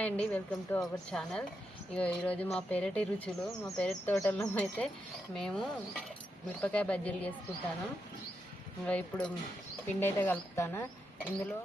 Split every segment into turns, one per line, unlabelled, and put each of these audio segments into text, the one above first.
Hi అండి welcome to our channel. ఇక ఈరోజు మా పెరటి రుచులు మా పెరటి తోటలో అయితే మేము మిరపకాయ బజ్జీలు చేసుకుంటాను. ఇంకా ఇప్పుడు పిండి అయితే కలుపుతాను. ఇందులో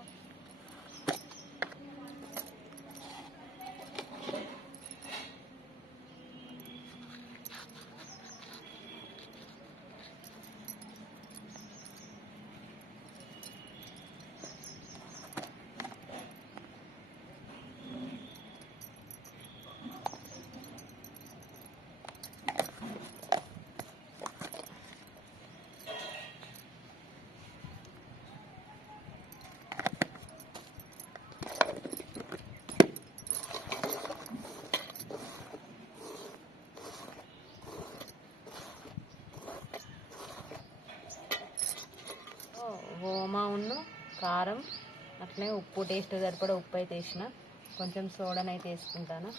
కారం అట్లనే ఉప్పు టేస్ట్ సరిపడా ఉప్పు అయితే వేసిన. కొంచెం సోడాని అయితే వేసుకుంటాను.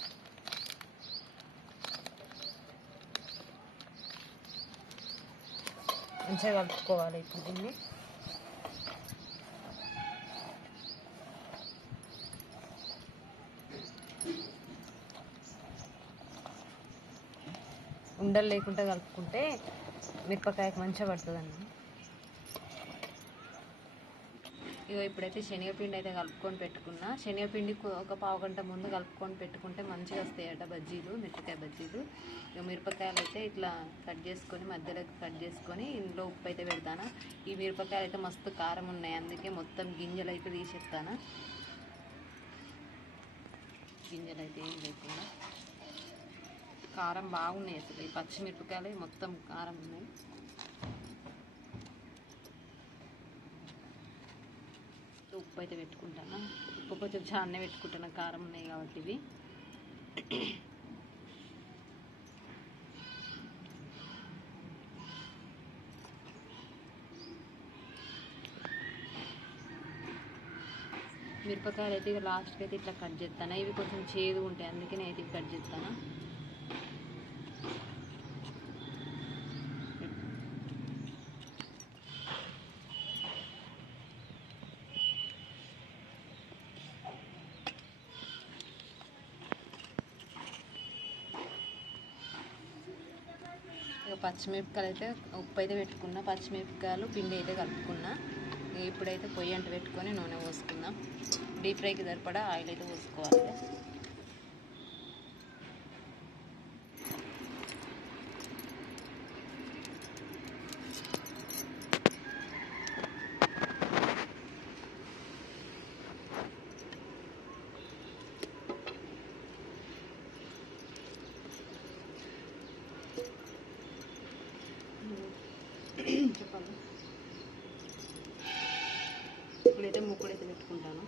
మంచిగా కలుపుకోవాలి ఇప్పుడు దీన్ని. ఉండలు లేకుండా కలుపుకుంటే మిరపకాయకు మంచిగా పడుతుందండి ఇగో ఇప్పుడైతే శనగపిండి అయితే కలుపుకొని పెట్టుకున్నా. శనగపిండి ఒక పావు గంట ముందు కలుపుకొని పెట్టుకుంటే మంచిగా వస్తాయట బజ్జీలు మిరపకాయ బజ్జీలు. ఇక మిరపకాయలు అయితే ఇట్లా కట్ చేసుకొని మధ్యలో కట్ చేసుకొని ఇందులో ఉప్పు అయితే పెడతాను. ఈ మిరపకాయలు అయితే మస్తు కారం ఉన్నాయి. అందుకే మొత్తం గింజలు అయితే తీసేస్తాను. గింజలు అయితే ఏం లేకుండా. కారం బాగున్నాయి అసలు. ఈ పచ్చిమిరపకాయలు మొత్తం కారం ఉన్నాయి. ఉప్పు అయితే పెట్టుకుంటాను. ఉప్పు కొంచెం చాలానే పెట్టుకుంటాను. కారం ఉన్నాయి కాబట్టి ఇవి. మిరపకాయలు అయితే ఇక లాస్ట్కి అయితే ఇట్లా కట్ చేస్తాను. ఇవి కొంచెం చేదు ఉంటాయి అందుకే నేను అయితే ఇవి కట్ చేస్తాను. ఇక పచ్చిమిరపకాయలు అయితే ఉప్పు అయితే పెట్టుకున్నా పచ్చిమిరపకాయలు పిండి అయితే కలుపుకున్నా. ఇప్పుడైతే పొయ్యి అంట పెట్టుకొని నూనె పోసుకుందాం. డీప్ ఫ్రైకి సరిపడా ఆయిల్ అయితే పోసుకోవాలి. ఇప్పుడైతే ముక్కుడైతే పెట్టుకుంటాను.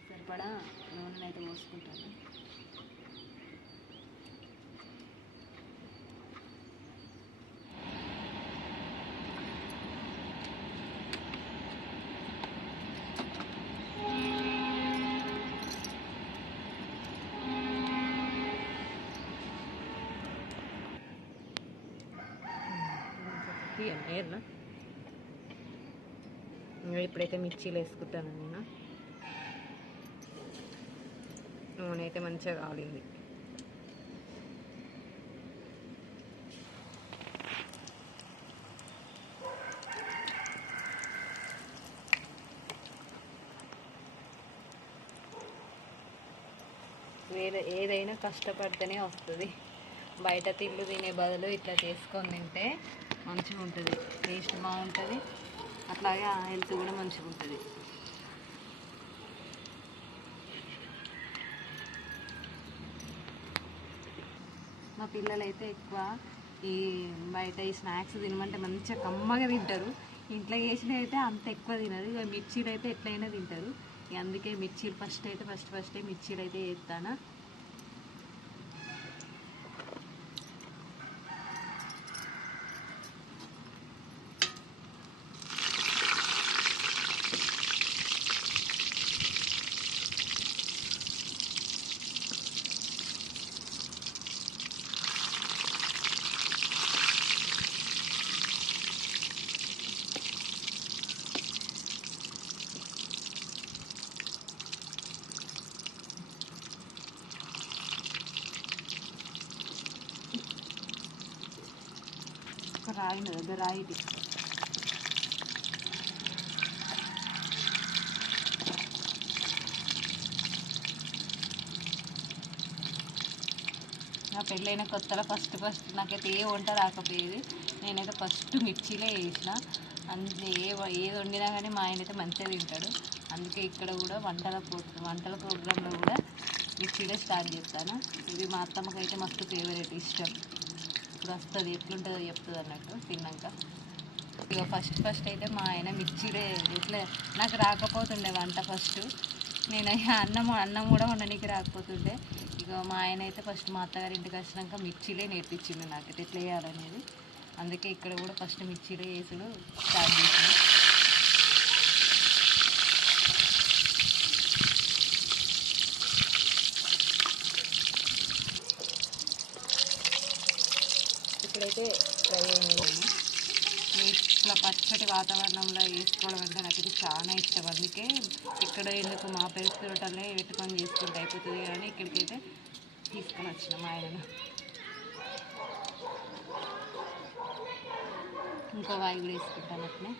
సరిపడా నూనె అయితే పోసుకుంటాను తీయండి ఇప్పుడైతే మిర్చీలు వేసుకుంటాను నేను. నూనె అయితే మంచిగా కాలింది. వేరే ఏదైనా కష్టపడితేనే వస్తుంది. బయట తిండి తినే బదులు ఇట్లా చేసుకొని తింటే మంచిగా ఉంటుంది. టేస్ట్ బాగుంటుంది. అట్లాగే హెల్త్ కూడా మంచిగా ఉంటుంది. మా పిల్లలైతే ఎక్కువ ఈ బయట ఈ స్నాక్స్ తినమంటే మంచిగా కమ్మగా తింటారు. ఇంట్లో చేసినవి అయితే అంత ఎక్కువ తినరు. ఇక మిర్చీలు అయితే ఎట్లయినా తింటారు. అందుకే మిర్చీలు ఫస్ట్ అయితే ఫస్ట్ ఫస్టే మిర్చీలు అయితే ఒక రాయి ఉంది దగ్గర రాయి ఇది. నా పెళ్ళైన కొత్తలో ఫస్ట్ ఫస్ట్ నాకైతే ఏ వంట రాకపోయేది. నేనైతే ఫస్ట్ మిర్చిలే వేసిన. అందుకే ఏ వ- ఏది వండినా కానీ మా ఆయన అయితే మంచిగా తింటాడు. అందుకే ఇక్కడ కూడా వంటల వంటల ప్రోగ్రాంలో కూడా మిర్చిలే స్టార్ట్ చేస్తాను. ఇది మా అత్తమ్మకైతే మస్తు ఫేవరెట్ ఇష్టం. ఇప్పుడు వస్తుంది ఎట్లుంటుందో చెప్తుంది అన్నట్టు తిన్నాక. ఇక ఫస్ట్ ఫస్ట్ అయితే మా ఆయన మిర్చిలే ఇట్లా నాకు రాకపోతుండే వంట ఫస్ట్. నేను అన్నం అన్నం కూడా వండడానికి రాకపోతుండే. ఇక మా ఆయన అయితే ఫస్ట్ మా అత్తగారి ఇంటికి వచ్చినాక మిర్చిలే నేర్పించింది నాకు ఎట్లా వేయాలనేది అందుకే ఇక్కడ కూడా ఫస్ట్ మిర్చిలే వేసుడు స్టార్ట్ చేసింది ఇప్పుడైతే ఫ్రై అయ్యాను ఇట్లా పచ్చటి వాతావరణంలో వేసుకోవడం అంటే నాకు చాలా ఇష్టం. అందుకే ఇక్కడ ఎందుకు మా పెరుగు తోటలే పెట్టుకొని చేసుకుంటే అయిపోతుంది కానీ ఇక్కడికైతే తీసుకొని వచ్చిన మా ఆయన ఇంకో వాయి కూడా వేసుకుంటాను అట్నే.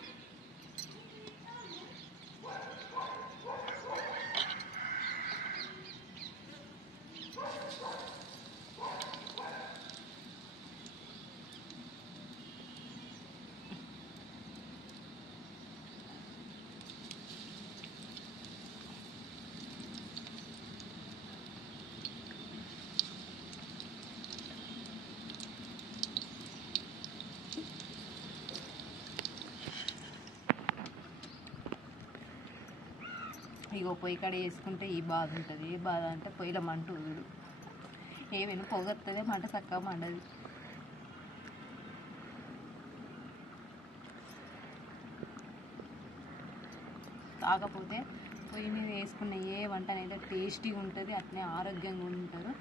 ఇగో పొయ్యి కాడ వేసుకుంటే ఈ బాధ ఉంటుంది. ఏ బాధ అంటే పొయ్యిలో మంట ఊదుడు. ఏమైనా పొగొస్తుంది మంట చక్కగా మండదు. కాకపోతే పొయ్యి మీద వేసుకున్న ఏ వంటనైతే టేస్టీగా ఉంటుంది అట్నే ఆరోగ్యంగా ఉంటారు.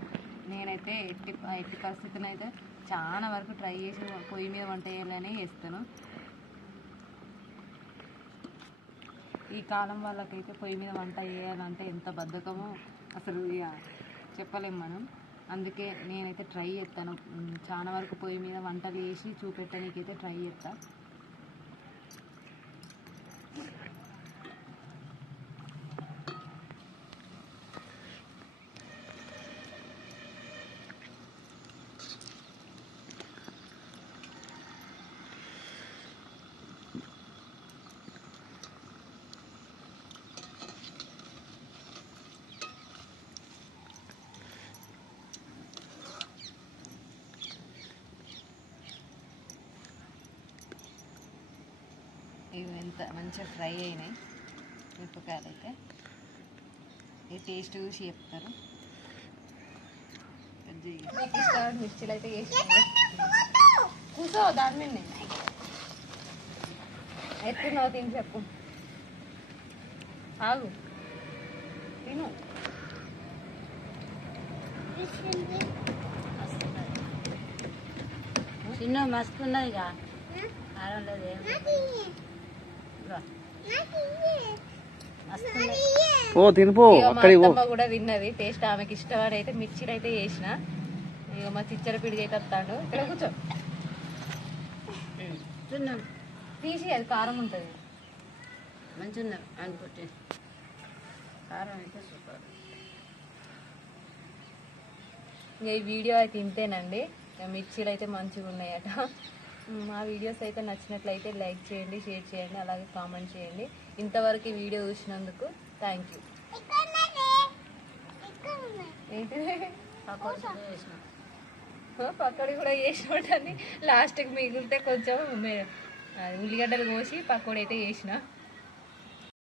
నేనైతే ఎట్టి ఎట్టి పరిస్థితిని అయితే చాలా వరకు ట్రై చేసి పొయ్యి మీద వంట చేయాలని చేస్తాను. ఈ కాలం వాళ్ళకైతే పొయ్యి మీద వంట చేయాలంటే ఎంత బద్ధకమో అసలు చెప్పలేం మనం. అందుకే నేనైతే ట్రై చేస్తాను. చాలా వరకు పొయ్యి మీద వంటలు చేసి చూపెట్టడానికి అయితే ట్రై చేస్తాను ఇవి ఎంత మంచిగా ఫ్రై అయినాయి. మిరపకాయలు అయితే ఈ టేస్ట్ చూసి చెప్తారు. మిర్చిలు అయితే కూర్చో దాని మీద ఎత్తున్నావు తిని చెప్పు. ఆగు. తిను.
చిన్న మస్తు ఉన్నది ఆడలేదు ఏం
పో తినిపో అక్కడికి
కూడా తిన్నది. టేస్ట్ ఆమెకి ఇష్టమని అయితే మిర్చిలు అయితే వేసిన ఇక మా చిచ్చర పిడికి అయితే వస్తాడు. ఇక్కడ కూర్చో. తీసి అది కారం ఉంటుంది.
మంచిగా అనుకుంటే. కారం అయితే సూపర్.
ఇక ఈ వీడియో అయితే ఇంతేనండి ఇక మిర్చీలు అయితే మంచిగా ఉన్నాయట మా వీడియోస్ అయితే నచ్చినట్లయితే లైక్ చేయండి షేర్ చేయండి అలాగే కామెంట్ చేయండి. ఇంతవరకు ఈ వీడియో చూసినందుకు థ్యాంక్ యూ.
పకోడీ
కూడా చేసినట్టని లాస్ట్కి మిగిలితే కొంచెం ఉల్లిగడ్డలు కోసి పకోడీ అయితే చేసిన.